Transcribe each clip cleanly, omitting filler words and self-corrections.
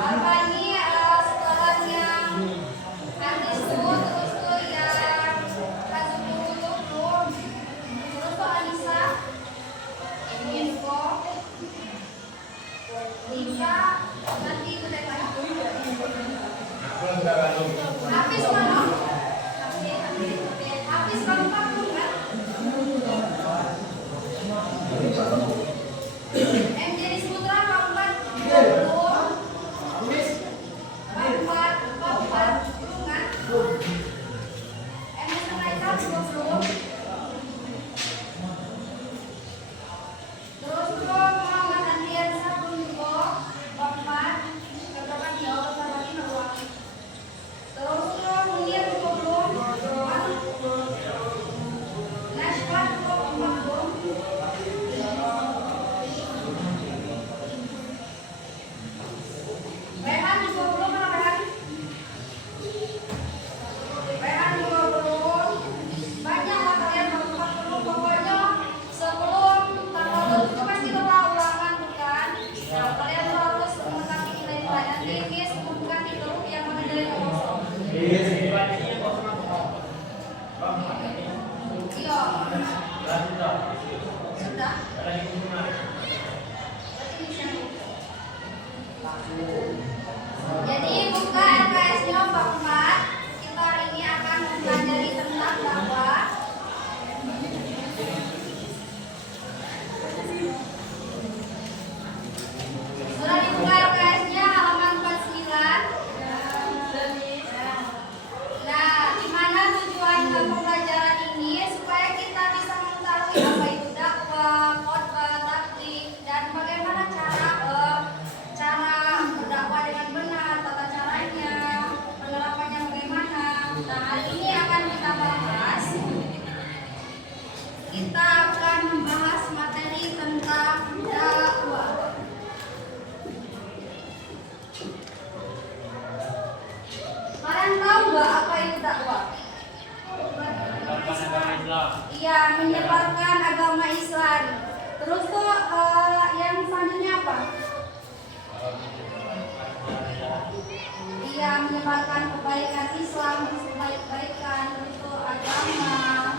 Albani sekolahnya Antisu, terus tuh ya M jadi Sutra keempat 20. Keempat kurungan. M setengah hitam 20. Terus Muhammad Andian Sabun Yugo keempat. Keberapa dia lagi naruang. Terus Munir 20. Nashwan 40. Rehan 20 berapa Rehan? Rehan 20. Banyak lah kalian 40 pokoknya sebelum tanggal 7 pasti doa ulangan bukan? Nah kalian harus melengkapi nilai-nilai nanti ini sebutkan di grup yang mana nilai kosong. Iya. Sudah. Jadi buka LKS-nya bab 4. Kita hari ini akan mempelajari tentang dakwah. Sudah dibuka LKS-nya halaman 49. Nah, di mana tujuan pembelajaran ini supaya kita bisa mengetahui apa itu dakwah, khotbah, tabligh, dan bagaimana cara berdakwah dengan benar, tata caranya, penerapannya bagaimana. Nah, hari ini akan kita bahas. Kita akan membahas materi tentang dakwah. Kalian tahu nggak apa itu dakwah? Iya, menyebarkan agama Islam. Terus tuh yang selanjutnya apa? Iya, menyebarkan kebaikan Islam, kebaikan itu agama.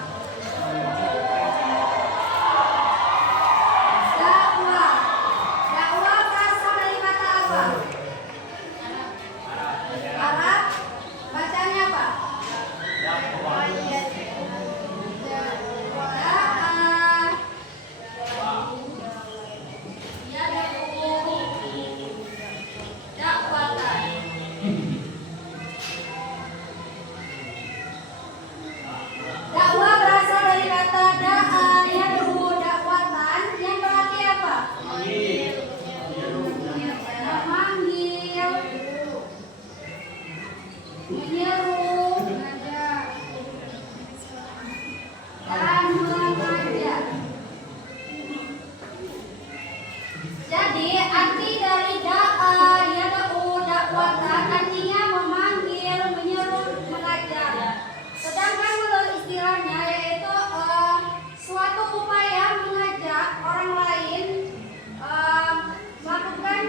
Dakwah. Dakwah berasal dari kata apa? Arab. Bacanya apa? Dakwah. Dakwah berasal dari kata da'a yad'u dakwatan yang berarti apa? Memanggil, menyeru, dan mengajak. Jadi arti dari da'a yad'u dakwatan artinya memanggil, menyeru, mengajak. Sedangkan menurut istilahnya yaitu suatu upaya mengajak orang lain melakukan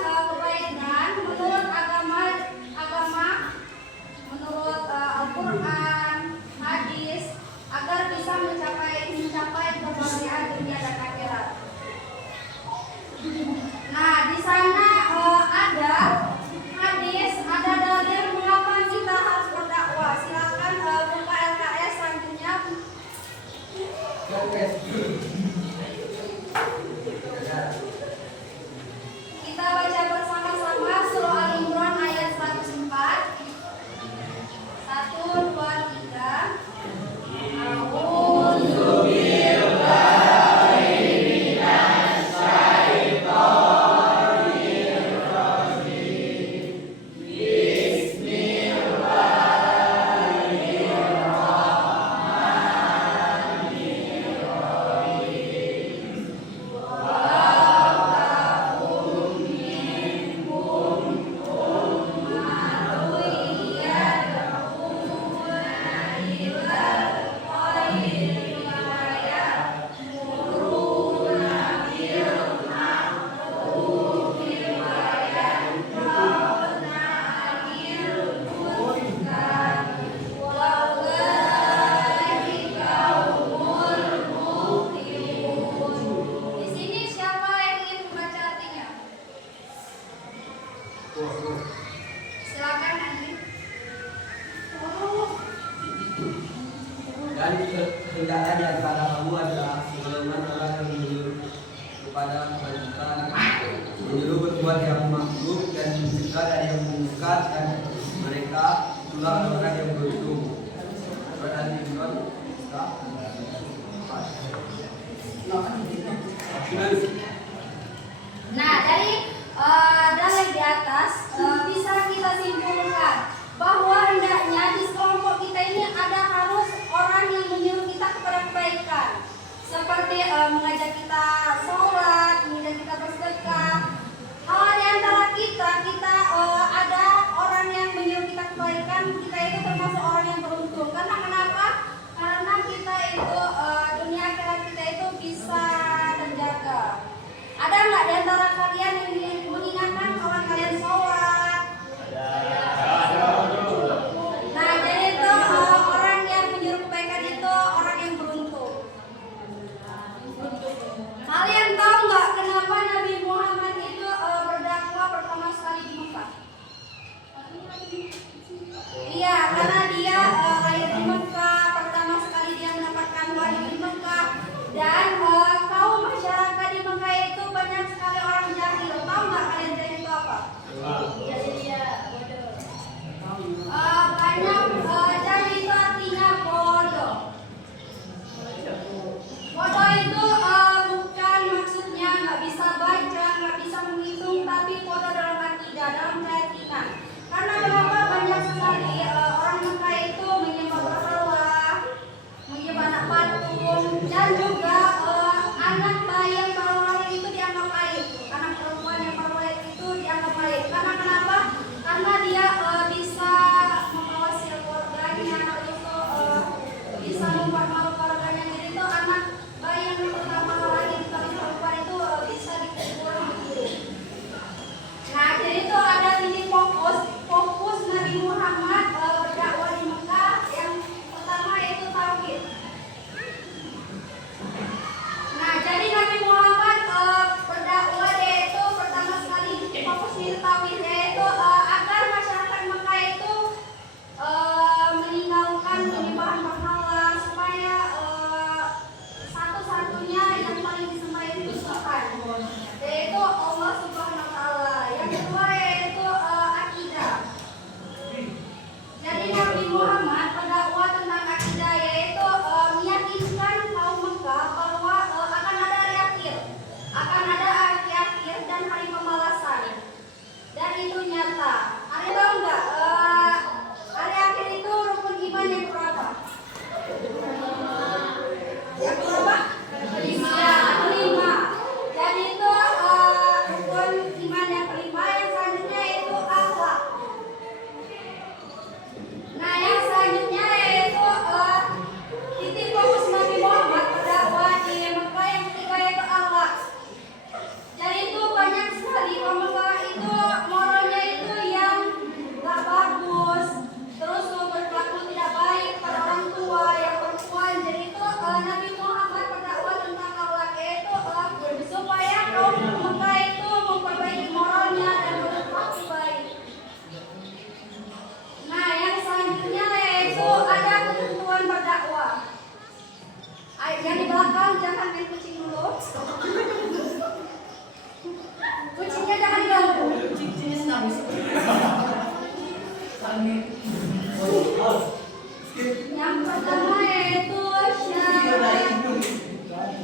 kebaikan menurut agama menurut Al-Quran, hadis agar bisa mencapai kebahagiaan dunia dan akhirat. Nah, di sana ada hadis, ada dalil mengapa kita harus berdakwah. Silakan buka LKS selanjutnya. Kita baca bersama-sama surah Al-Imran ayat 104. 1, 2, 3. Dan hendaklah di antara kamu adalah golongan orang yang kepada kebajikan, menyuruh berbuat yang makruh dan mencegah dari yang mungkar, dan mereka itulah orang yang beruntung. Surat Al-Imran Nah, dari dalil di atas bisa kita simpulkan bahwa hendaknya di kelompok kita ini ada harus orang yang menyuruh kita kepada kebaikan, seperti mengajak kita sholat, mengajak kita bersedekah. Kalau di antara kita ada orang yang menyuruh kita kebaikan, kita itu termasuk orang yang beruntung. Karena kenapa? Karena kita itu dunia akhirat kita itu bisa terjaga. Ada nggak di antara kalian yang mengingatkan kalau kalian sholat? Ada. Nah, jadi itu orang yang menyuruh kebaikan itu orang yang beruntung. Kalian tahu nggak kenapa Nabi Muhammad itu berdakwah pertama sekali di Mekah? Iya, karena dia lahir di Mekah, pertama sekali dia mendapatkan wahyu di Mekah, dan kaum masyarakat di Mekah itu banyak sekali orang jahil. Tahu nggak kalian jahil itu apa? Iya, bodoh. Banyak jahil itu artinya bodoh. Bodoh itu bukan maksudnya nggak bisa baca, nggak bisa menghitung, tapi bodoh dalam akidah, dalam keyakinan. Karena kenapa banyak sekali orang Mekah itu menyembah berhala, menyembah anak patung, dan juga anak bayi yang baru lahir itu dianggap baik, anak perempuan yang baru lahir itu dianggap baik. Karena kenapa? Karena dia bisa mengawasi keluarganya, itu bisa membuat malu keluarganya. Jadi itu anak bayi yang pertama lahir di perempuan itu bisa dikubur begitu. Nah, jadi itu ada titik fokus Nabi Muhammad berdakwah di Mekah. Yang pertama yaitu tauhid. Nah, jadi Nabi Muhammad berdakwah yaitu pertama sekali fokus di tauhid, yaitu agar masyarakat Mekah itu meninggalkan penyembahan berhala, supaya satu-satunya yang paling disembah itu Tuhan, yaitu Allah Subhanahu wa Ta'ala. Yang kedua yaitu akidah. Jadi Nabi Muhammad berdakwah tentang akidah, yaitu meyakinkan kaum Mekah bahwa akan ada hari akhir, dan hari pembalasan, dan itu nyata. Ada tahu nggak hari akhir itu rukun iman yang berapa? Yang berapa? Kelima. Jadi itu rukun iman yang kelima. Yang selanjutnya itu akhlak. Nah, yang selanjutnya yaitu titik fokus Nabi Muhammad berdakwah di Mekah. Yang ketiga yaitu akhlak. Jadi itu banyak sekali Mekah itu moralnya itu yang nggak bagus, terus berlaku tidak baik pada orang tua, yang perempuan. Jadi itu Nabi Muhammad berdakwah tentang akhlak, yaitu supaya kaum Mekah itu memperbaiki moralnya dan berlaku baik. Nah, yang selanjutnya yaitu ada ketentuan berdakwah. Yang di belakang jangan main kucing dulu. Kucingnya jangan diganggu. Yang pertama yaitu syarat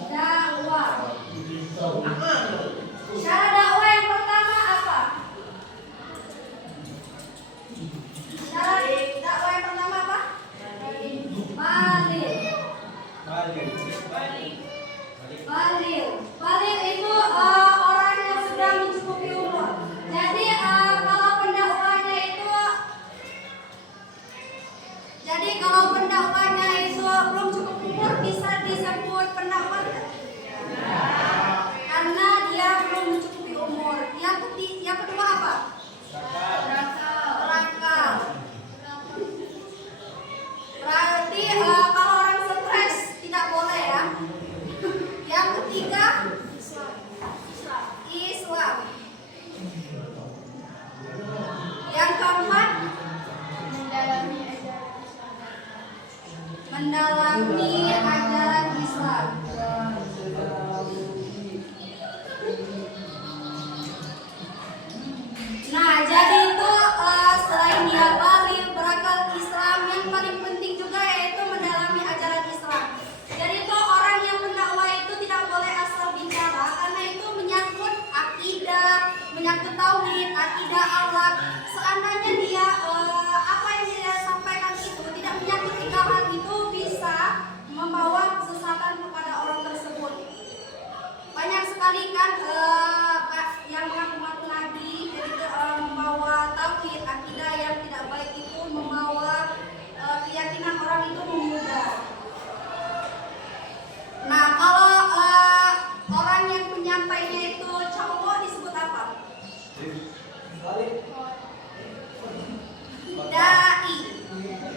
dakwah. Syarat dakwah yang pertama apa? Syarat dakwah yang pertama apa? Baligh itu orang yang sudah mencukupi umur. Jadi kalau pendakwahnya itu belum cukup umur, bisa disebut pendakwah karena dia belum mencukupi umur. Yang kedua apa? Berakal. Berarti kalau orang stres tidak boleh ya. Yang ketiga Islam. Yang keempat mendalami ajaran Islam.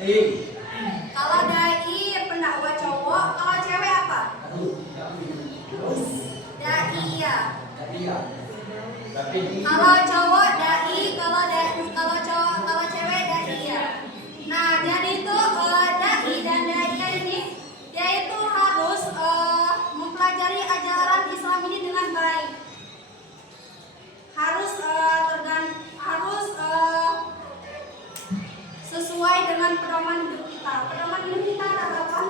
Kalau dai pendakwa cowok, kalau cewek apa? Dai ya. Kalau cowok dai, kalau cewek dai ya. Nah, jadi itu dai dan dai ini dia itu harus mempelajari ajaran Islam ini dengan baik. Harus sesuai dengan pedoman hidup kita. Pedoman hidup kita ada berapa?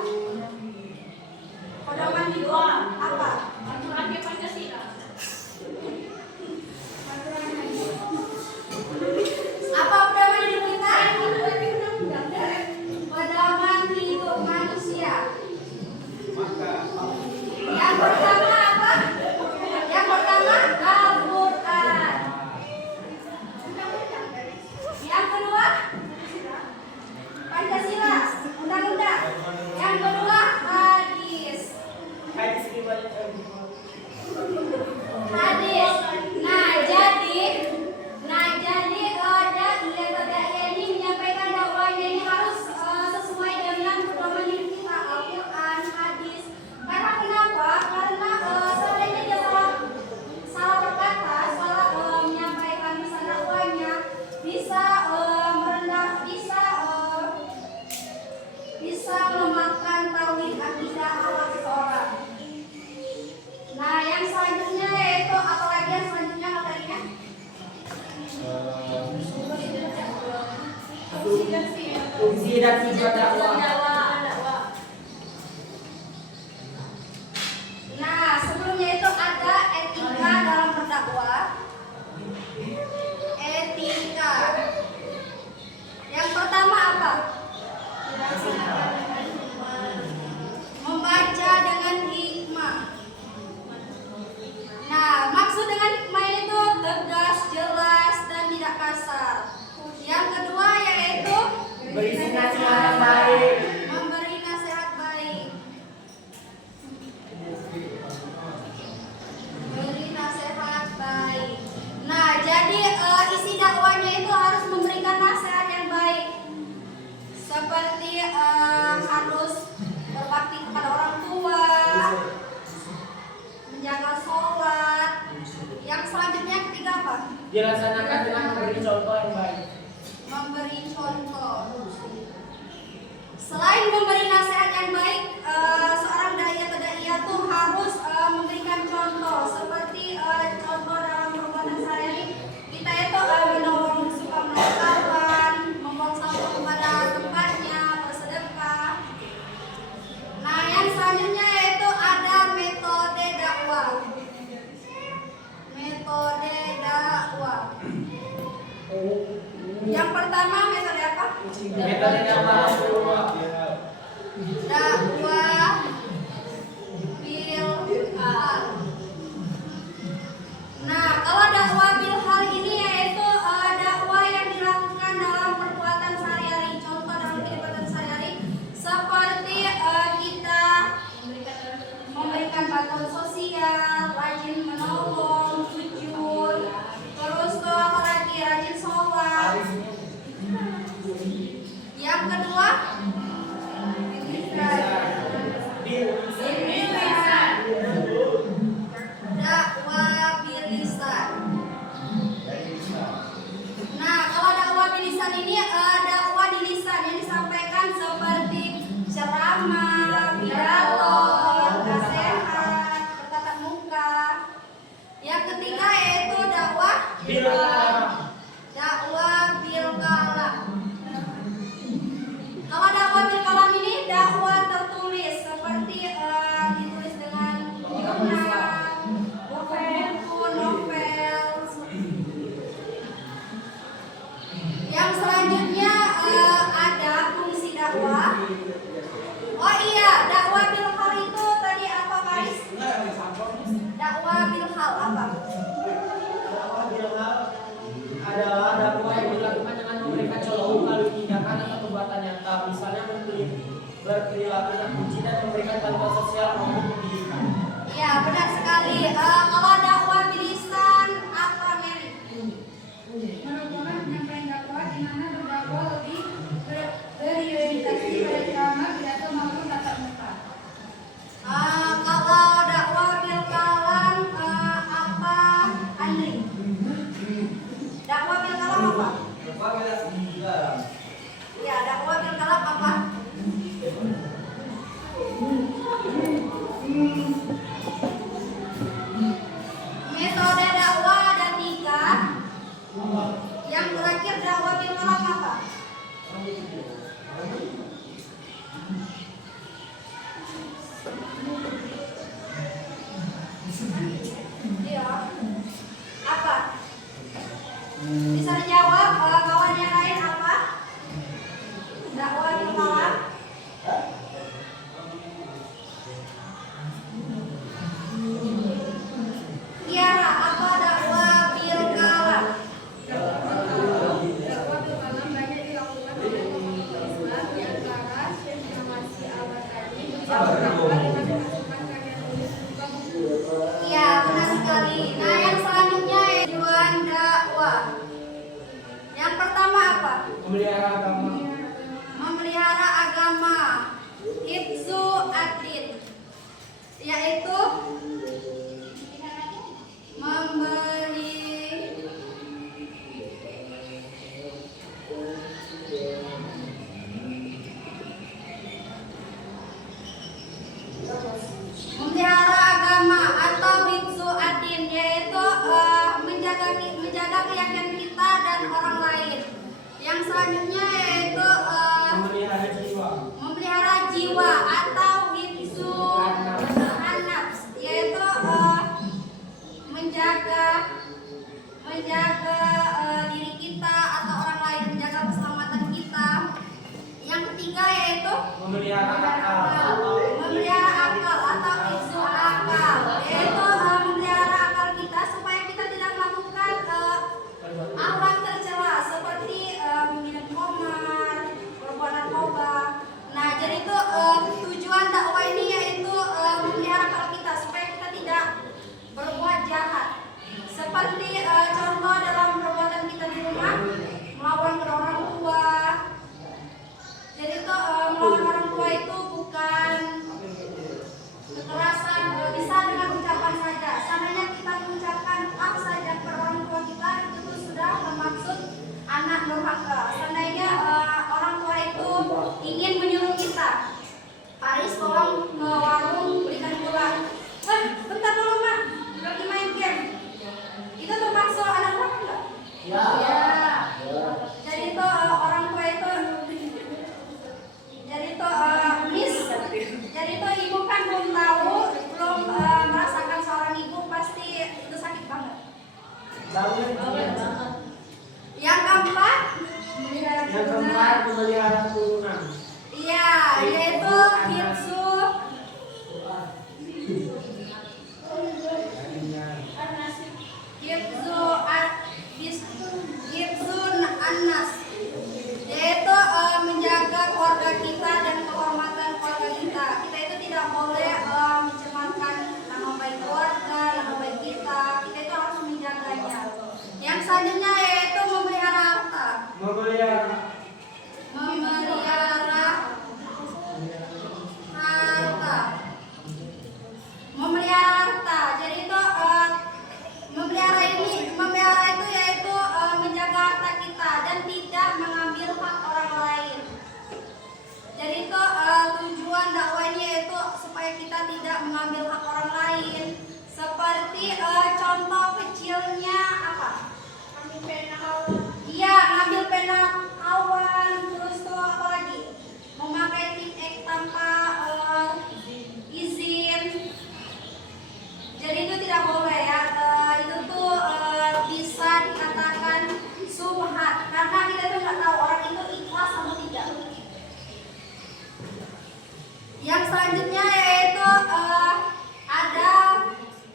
Pedoman hidup apa? Pancasila. Apa pedoman hidup kita? Pedoman hidup manusia. Yang pertama apa? Yang pertama Al-Quran. Yang kedua Pancasila, undang-undang. Yang kedua hadis. Hadis. Nah jadi dai ini menyampaikan dakwahnya ini harus sesuai dengan pedoman hidup kita, Al-Quran, hadis. Karena kenapa? Karena seandainya dia salah berkata, salah menyampaikan pesan dakwahnya, bisa bisa melemahkan tauhid akidah awal seseorang. Nah, yang selanjutnya yaitu apalagi yang selanjutnya materinya? Fungsi dan tujuan dakwah. Nah, sebelumnya itu ada etika dalam berdakwah. Etika. Yang pertama apa? Membaca dengan hikmah. Nah, maksud dengan hikmah itu tegas, jelas, dan tidak kasar. Yang kedua yaitu Beri nasihat yang baik. memberi nasihat baik. Beri nasihat baik. Nah, jadi isi dakwanya itu harus memberikan nasihat yang baik. Seperti harus berbakti kepada orang tua, menjaga sholat. Yang selanjutnya ketiga apa? Dilaksanakan dengan memberi contoh yang baik. Memberi contoh. Selain memberi nasihat yang baik, seorang dai atau daiyah tuh harus memberikan contoh. Seperti contoh dalam perbuatan sehari-hari, kita itu menolong, suka menolong kawan, membuang sampah kepada tempatnya, bersedekah. Nah, yang selanjutnya yaitu ada metode dakwah. Metode dakwah. Yang pertama metode apa? Metode dakwah. Dakwah bil hal. Nah, kalau dakwah bil hal ini yaitu dakwah yang dilakukan dalam perbuatan sehari-hari. Contoh dalam kehidupan sehari-hari seperti kita memberikan bantuan sosial, rajin menolong, jujur, terus tuh apalagi rajin sholat. Yang kedua dakwah bilisan. Nah, kalau dakwah bilisan ini dakwah di lisan yang disampaikan seperti ceramah, pidato, nasihat, bertatap muka. Yang ketiga yaitu dakwah bil kalam. Kalau dakwah bil kalam ini dakwah tertulis seperti ditulis dengan jurnal, buku, novel. Yang selanjutnya ada fungsi dakwah. Oh iya, dakwah bil hal itu tadi apa, guys? Dakwah bil hal apa? Adalah dakwah yang dilakukan dengan memberikan contoh melalui tindakan atau perbuatan nyata, misalnya berperilaku yang puji dan memberikan bantuan sosial maupun pendidikan. Ya, benar sekali. Kalau dakwah bilisan apa, Mary? Merupakan penyampaian dakwah di mana berdakwah lebih Iya. Apa? Bisa dijawab kawan yang lain apa? Dakwah kepala. Kiara, apa dakwah bilkala? Dakwah kepala banyak dilakukan oleh tokoh-tokoh Islam di antara Syekh Nawasi Al-Baghdadi menjawab dakwah dengan memasukkan karya tulis berupa buku. Iya, benar sekali. Nah, yang selanjutnya tujuan dakwah. Yang pertama apa? Memelihara agama. Memelihara agama. Hifzu ad-din, yaitu memelihara agama atau hifzu ad-din, yaitu menjaga keyakinan kita dan orang lain. Yang selanjutnya yaitu Memelihara jiwa. memelihara jiwa atau hifzu an-nafs, yaitu menjaga diri kita atau orang lain, menjaga keselamatan kita. Yang ketiga yaitu Memelihara akal. memelihara akal atau hifzu akal, yaitu memelihara akal kita supaya kita tidak melakukan akhlak tercela seperti minum khamar, perbuatan narkoba. Nah, jadi itu tujuan dakwah ini yaitu memelihara akal kita supaya kita tidak berbuat jahat. Seperti contoh dalam perbuatan kita di rumah, melawan kedua orang tua. Jadi itu melawan orang tua itu bukan kekerasan, bisa dengan ucapan saja. Seandainya kita mengucapkan ah saja ke orang tua kita, itu tuh sudah bermaksud anak durhaka. Seandainya orang tua itu ingin menyuruh kita, Paris tolong ke warung belikan gula. Bentar dulu mak, lagi main game. Itu termasuk anak durhaka enggak? Ya. Jadi itu orang tua itu miss. Jadi itu ibu kan belum tahu, belum merasakan seorang ibu, pasti itu sakit banget. Yang keempat, Yang keempat, memelihara keturunan. iya, yaitu hifzu an-nas, yaitu menjaga keluarga kita dan kehormatan keluarga kita. Kita itu tidak boleh mencemarkan nama baik keluarga, nama baik kita. Kita itu harus menjaganya. Yang selanjutnya yaitu memelihara harta. Memelihara memelihara harta. Jadi itu memelihara itu yaitu menjaga harta kita dan tidak mengambil hak orang lain. Jadi itu tujuan dakwah ini yaitu supaya kita tidak mengambil hak orang lain. Seperti contoh kecilnya apa? Ambil pena kawan. Iya, ngambil pena kawan, terus tuh apa lagi? Memakai tip X tanpa izin. Jadi itu tidak boleh ya. Itu tuh bisa dikatakan subhat karena kita tuh nggak tahu orang itu ikhlas atau tidak. Yang selanjutnya yaitu ada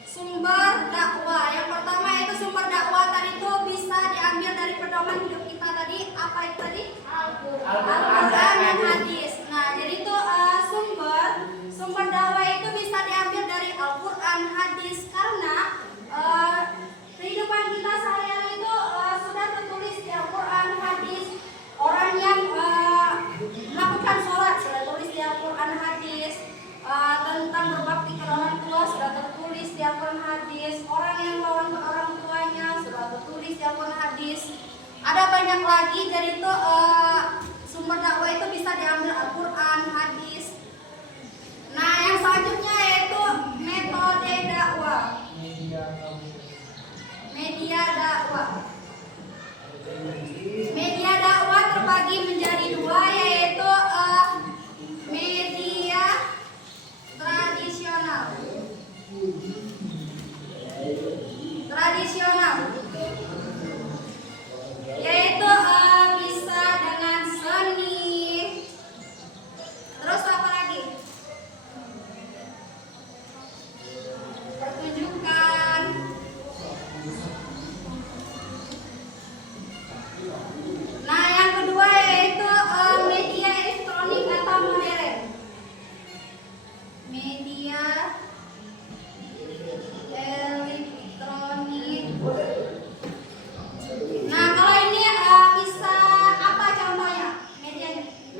sumber dakwah. Yang pertama yaitu sumber dakwah tadi itu bisa diambil dari pedoman hidup kita tadi. Apa itu tadi? Al-Quran dan hadis. Nah, jadi itu sumber dakwah itu bisa diambil dari Al-Quran, hadis karena kehidupan kita sehari-hari itu sudah tertulis di Al-Quran, hadis. Orang yang melakukan sholat sudah tertulis di Al-Quran, hadis. Tentang berbakti kepada orang tua sudah tertulis di Al-Quran, hadis. Orang yang melawan orang tuanya sudah tertulis di Al-Quran, hadis. Ada banyak lagi, jadi itu sumber dakwah itu bisa diambil Al-Quran, hadis. Nah, yang selanjutnya yaitu metode dakwah. Media dakwah. Media dakwah terbagi menjadi dua, yaitu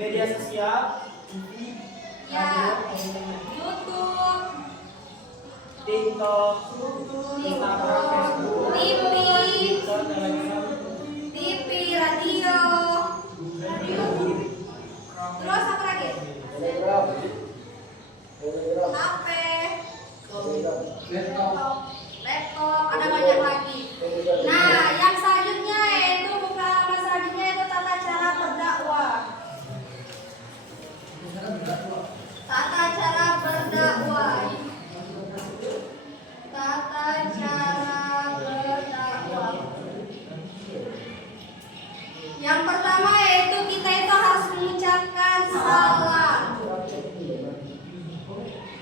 media sosial, TV, Ya. radio, internet, YouTube, TikTok, Instagram, Facebook, TV, Twitter, Telegram, TV, radio, terus apa lagi? HP, laptop, ada banyak lagi. Nah, yang selanjutnya yaitu pengalaman selanjutnya itu tata cara berdakwah. Tata cara berdakwah. Tata cara berdakwah. Yang pertama yaitu kita itu harus mengucapkan salam.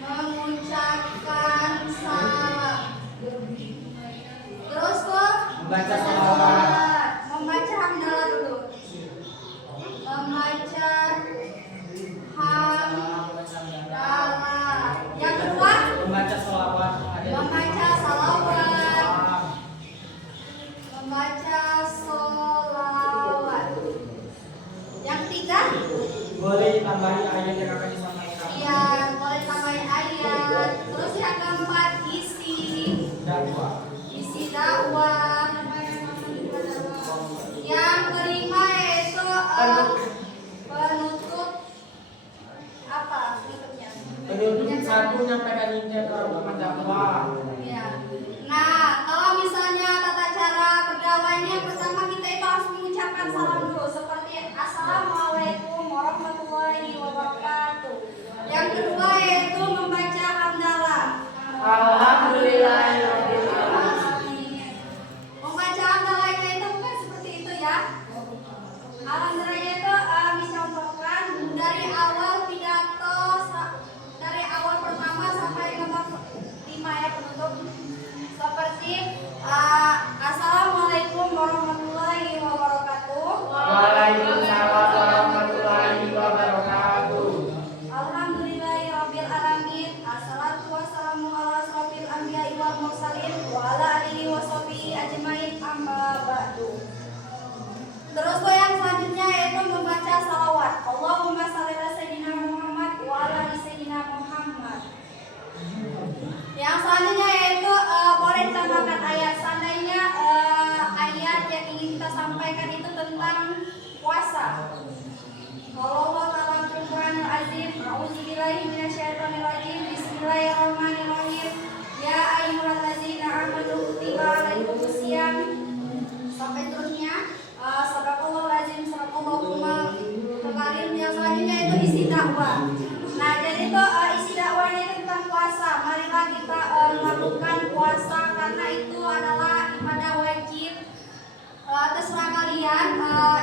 Mengucapkan salam. Terus kok membaca salawat, membaca hamdalah dulu. Membaca hamdalah. Yang kedua, membaca salawat, membaca salawat. Membaca salawat. Yang ketiga, boleh ditambahi ayat yang akan disampaikan. iya boleh tambahin ayat. Terus yang keempat, isi Dakwah. dakwah. Yang kelima yaitu penutup apa penutupnya? Penutup satu menyampaikan inti orang dakwah. Ya. Nah, kalau misalnya tata cara berdakwah ini yang pertama kita itu harus mengucapkan salam dulu seperti Assalamualaikum warahmatullahi wabarakatuh. Yang kedua yaitu membaca hamdalah. Alhamdulillahirabbil alamin. Membaca hamdalahnya itu bukan seperti itu ya. Alhamdulillahnya itu misalkan dari awal pidato dari awal pertama sampai nomor 5 ya penutup seperti Assalamualaikum warahmatullahi wabarakatuh. Waalaikumsalam warahmatullahi wabarakatuh. Alhamdulillahirabbil alamin. Assalatu wassalamu ala asrofil anbiya'i wal mursalin wa ala alihi washabihi ajmain amma ba'du. Terus tuh yang selanjutnya yaitu membaca salawat. Allahumma shalli ala sayyidina Muhammad wa ala ali sayyidina Muhammad. Yang selanjutnya yaitu boleh ditambahkan ayat. Seandainya ayat yang ingin kita sampaikan itu tentang puasa. Kalau Allah Ta'ala Al-Quranul Azim, A'udzubillahi minasyaitonirrajim, Bismillahirrahmanirrahim. Ya ayyuhallazina amanu kutiba alaikumus syiyam. Sampai terusnya. Sadaqallahul azim, sadaqallahul karim. Yang selanjutnya itu isi dakwah. Nah, jadi itu isi dakwahnya itu tentang puasa. Marilah kita melakukan puasa karena itu adalah ibadah wajib. Terserah kalian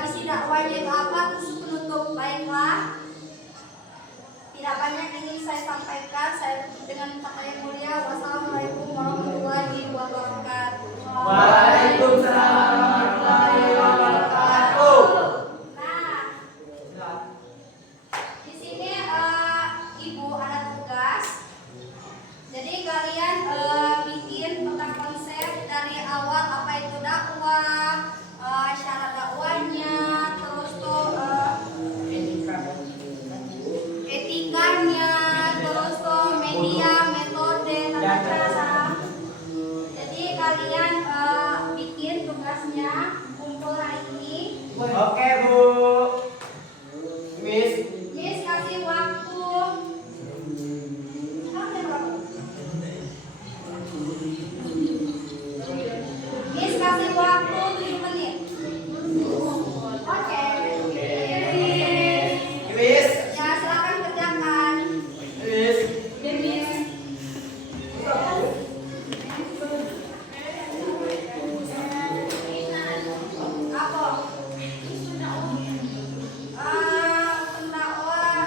isi dakwahnya itu apa, terus penutup. Baiklah, tidak banyak ingin saya sampaikan. Saya tutup dengan kata yang mulia. Wassalamualaikum warahmatullahi wabarakatuh. Waalaikumsalam warahmatullahi wabarakatuh. Nah, di sini ibu ada tugas. Jadi kalian bikin tentang konsep dari awal apa itu dakwah, syarat dakwahnya, terus tuh etikanya, terus tuh media, metode, tata cara. Jadi kalian bikin tugasnya kumpul hari ini. Oke, Bu. Miss. Miss kasih waktu. Kamu jam berapa? Miss kasih waktu 7 menit. Oke. Miss. Ya silakan kerjakan. Miss. Miss. Apa? Pendakwah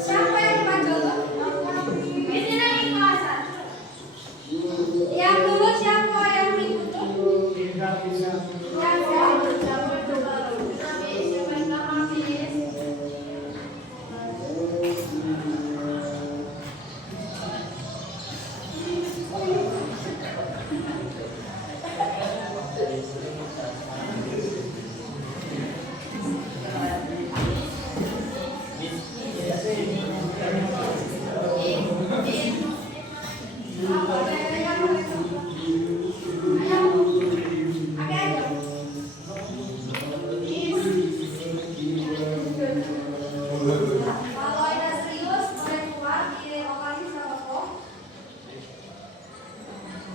Siapa yang maju? Di sini di kawasan. Yang dulu siapa yang berikut? Yang kalau ada serius boleh keluar di lokasi Saropo.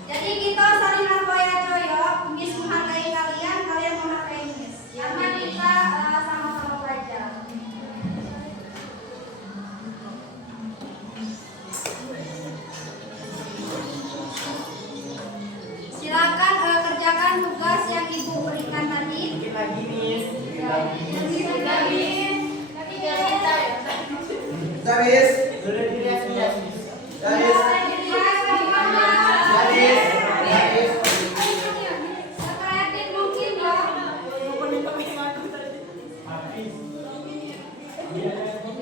Jadi kita saling ya coyo, Miss menghargai kalian, kalian menghargai Miss. Karena kita sama-sama belajar. Silakan kerjakan tugas yang ibu berikan tadi. Sedikit lagi, Miss. Habis. Sudah dirias, Miss. Habis. Sekreatif mungkin dong.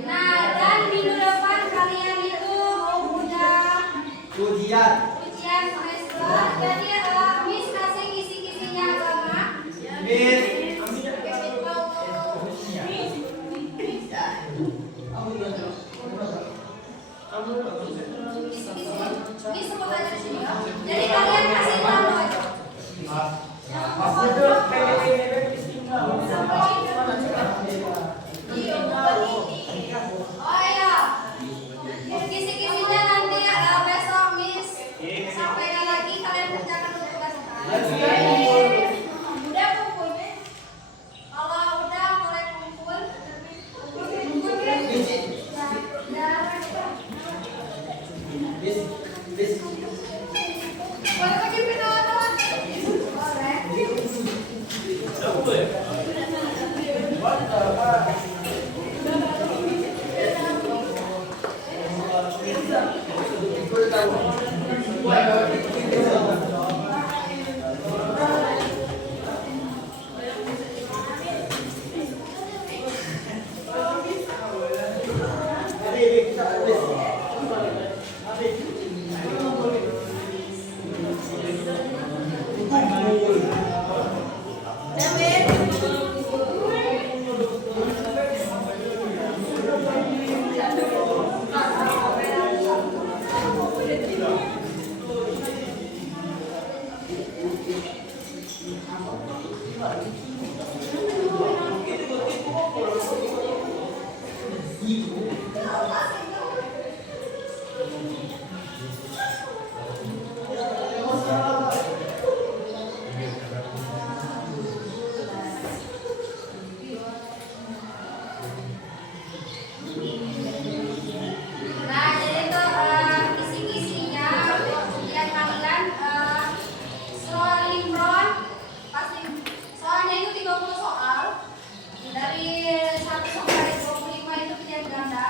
Nah, dan minggu depan kalian itu udah Ujian. ujian semester. Jadi Miss kasih kisi-kisinya agama. Miss. Miss sebut aja di sini ya. Jadi kalian kasih nama aja. Betul, bebek tinggal. Oh iya. Kisi-kisinya nanti besok Miss sampaikan lagi kalian kerjakan tugas udah kumpul Miss. Kalau udah mulai kumpul. Miss. Boleh pakai pita warna? Boleh. Nah, jadi itu kisi-kisinya ujian kalian soal Imron pasti soalnya itu 30 soal dari 1 sampai 25 itu pilihan ganda.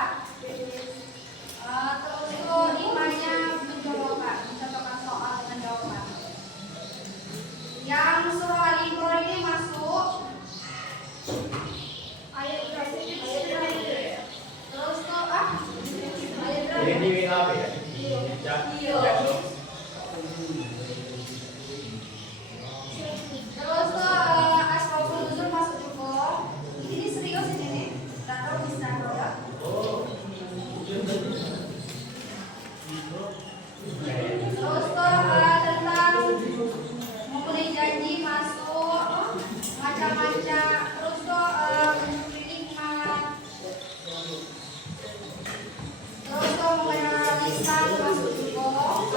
Terus itu 5-nya mencontohkan soal dengan jawaban. Yang soal Imron ini masuk ayat terus tuh Ini apa ya? terus tuh asbabun nuzul masuk juga. Ini serius ini nih. Enggak tahu bisa enggak. Terus tuh tentang memulai janji masuk macam-macam. Terus tuh mencuri nikmat. Terus tuh mengenal lisan masuk juga.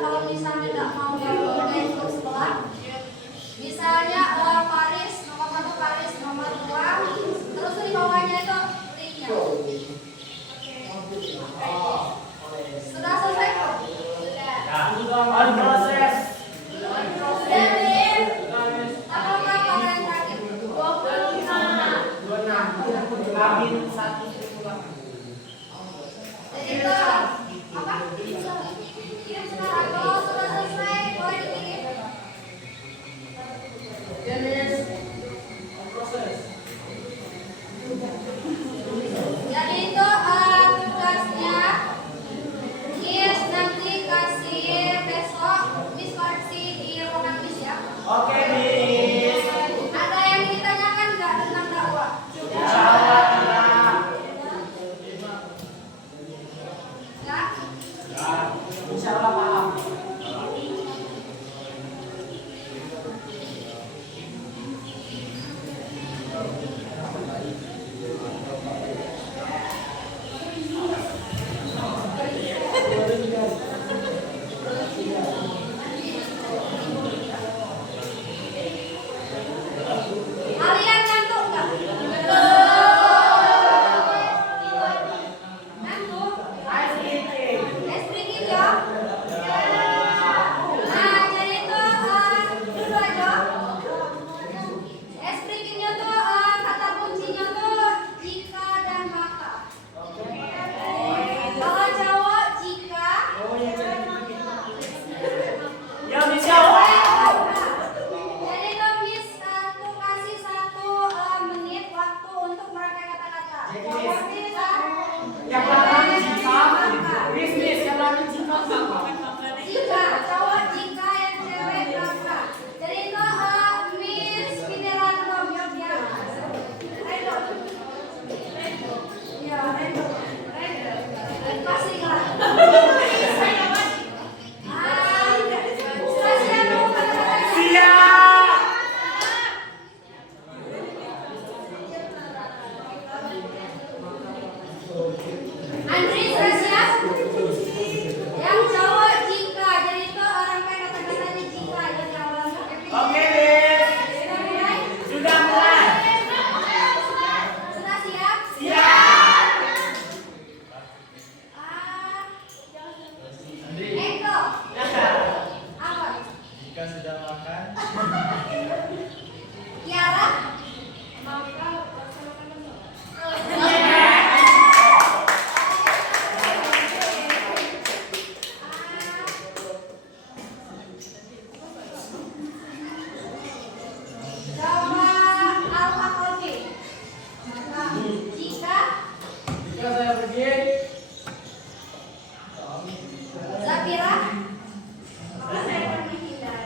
kalau misalnya nggak mau nggak ikut sekolah. Misalnya Paris, nomor 1 Paris, nomor 2, terus di bawahnya itu linknya. Sudah selesai kok? On proses. Sudah, Min. Tanggal berapa yang terakhir? 26. Amin 1. Jadi itu apa? Kirim sekarang. Kalau sudah selesai, boleh dikirim. Jadi itu tugasnya. Yes, nanti kasih besok Miss koreksi di ruangan Miss ya. Oke, Miss. Ada yang ditanyakan nggak tentang dakwah? Insyaallah tidak. Nggak? Insyaallah paham. Kalian ngantuk nggak? Ngantuk? Ice eating. Es dingin ya? Nah, jadi itu dulu aja. Es drinkingnya tuh kata kuncinya tuh jika dan maka. Kalau cowok jika, Ya, insyaallah. jadi tuh Miss kasih 1 menit waktu untuk merangkai kata-kata. Cowok jika, Yang lagi jika. Miss, yang lagi jika apa? jika cowok jika yang cewek maka. Jadi itu Miss ini random ya biar random. Ya random. Pasti lah. Sudah siap dulu kata-katanya? Siap. Andri sudah siap? Yang cowok jika, jadi itu orang kayak kata-katanya jika ya di awalnya. Oke, Miss. Sudah mulai? Sudah mulai. Sudah siap? Siap. Eko. Apa? Jika sudah makan, Kiara? Coba Alfa Kolbi. Jika Jika saya pergi, Zafira, saya pergi hindar.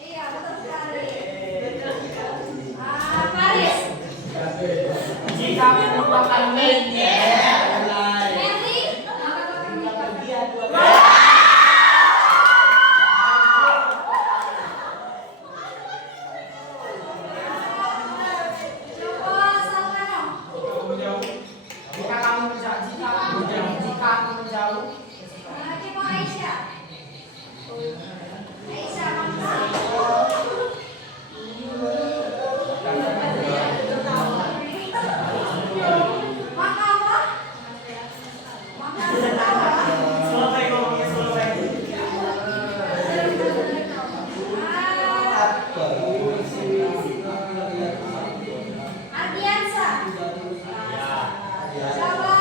Iya, betul sekali. Paris, jika merupakan media. Mary, coba Salmano. Jika kamu menjauh, jika aku menjauh, Coba Aisyah. Aisyah, mangga. Maka apa? Maka ketawa. selesai ngomongnya selesai. Ardiansa. Coba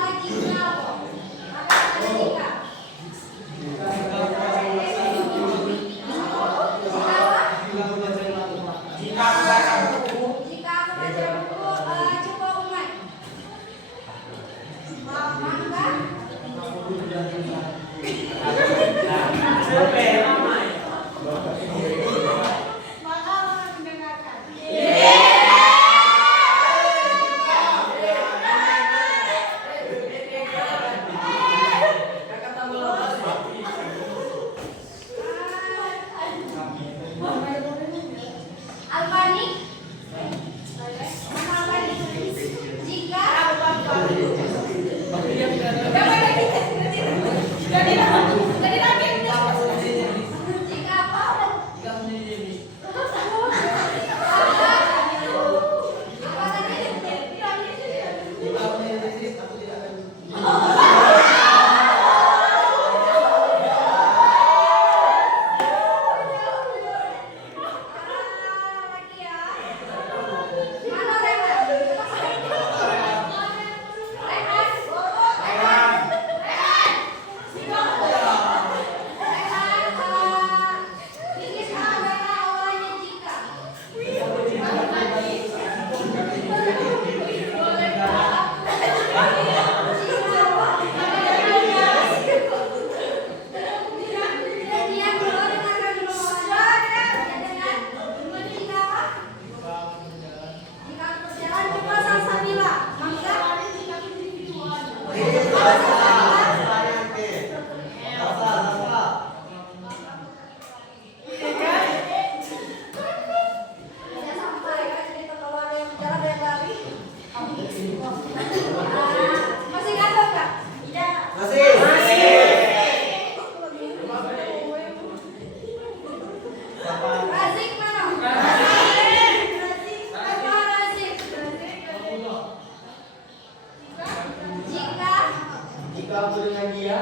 lagi apa? Apa ada jika? Jika aku baca buku, Jika aku baca buku, coba Umay. Mangga. survei ramai. Maka orang mendengarkan. Albani. Nama Albani. Dia tidak Jika apa? jika menjadi Apa tadi? jika menjadi aku tidak akan Lagi ya. Mana Rehan? Ini adalah awalnya jika. Yang kedua dengarkan dulu. Jika apa? Jika berjalan cuma salsabila, maka tidak sampai kan jadi kalau ada yang berjalan ada yang lari. Masih ngantuk kak? Tidak. Razik mana? Apa Razik? Jika jika aku dengan dia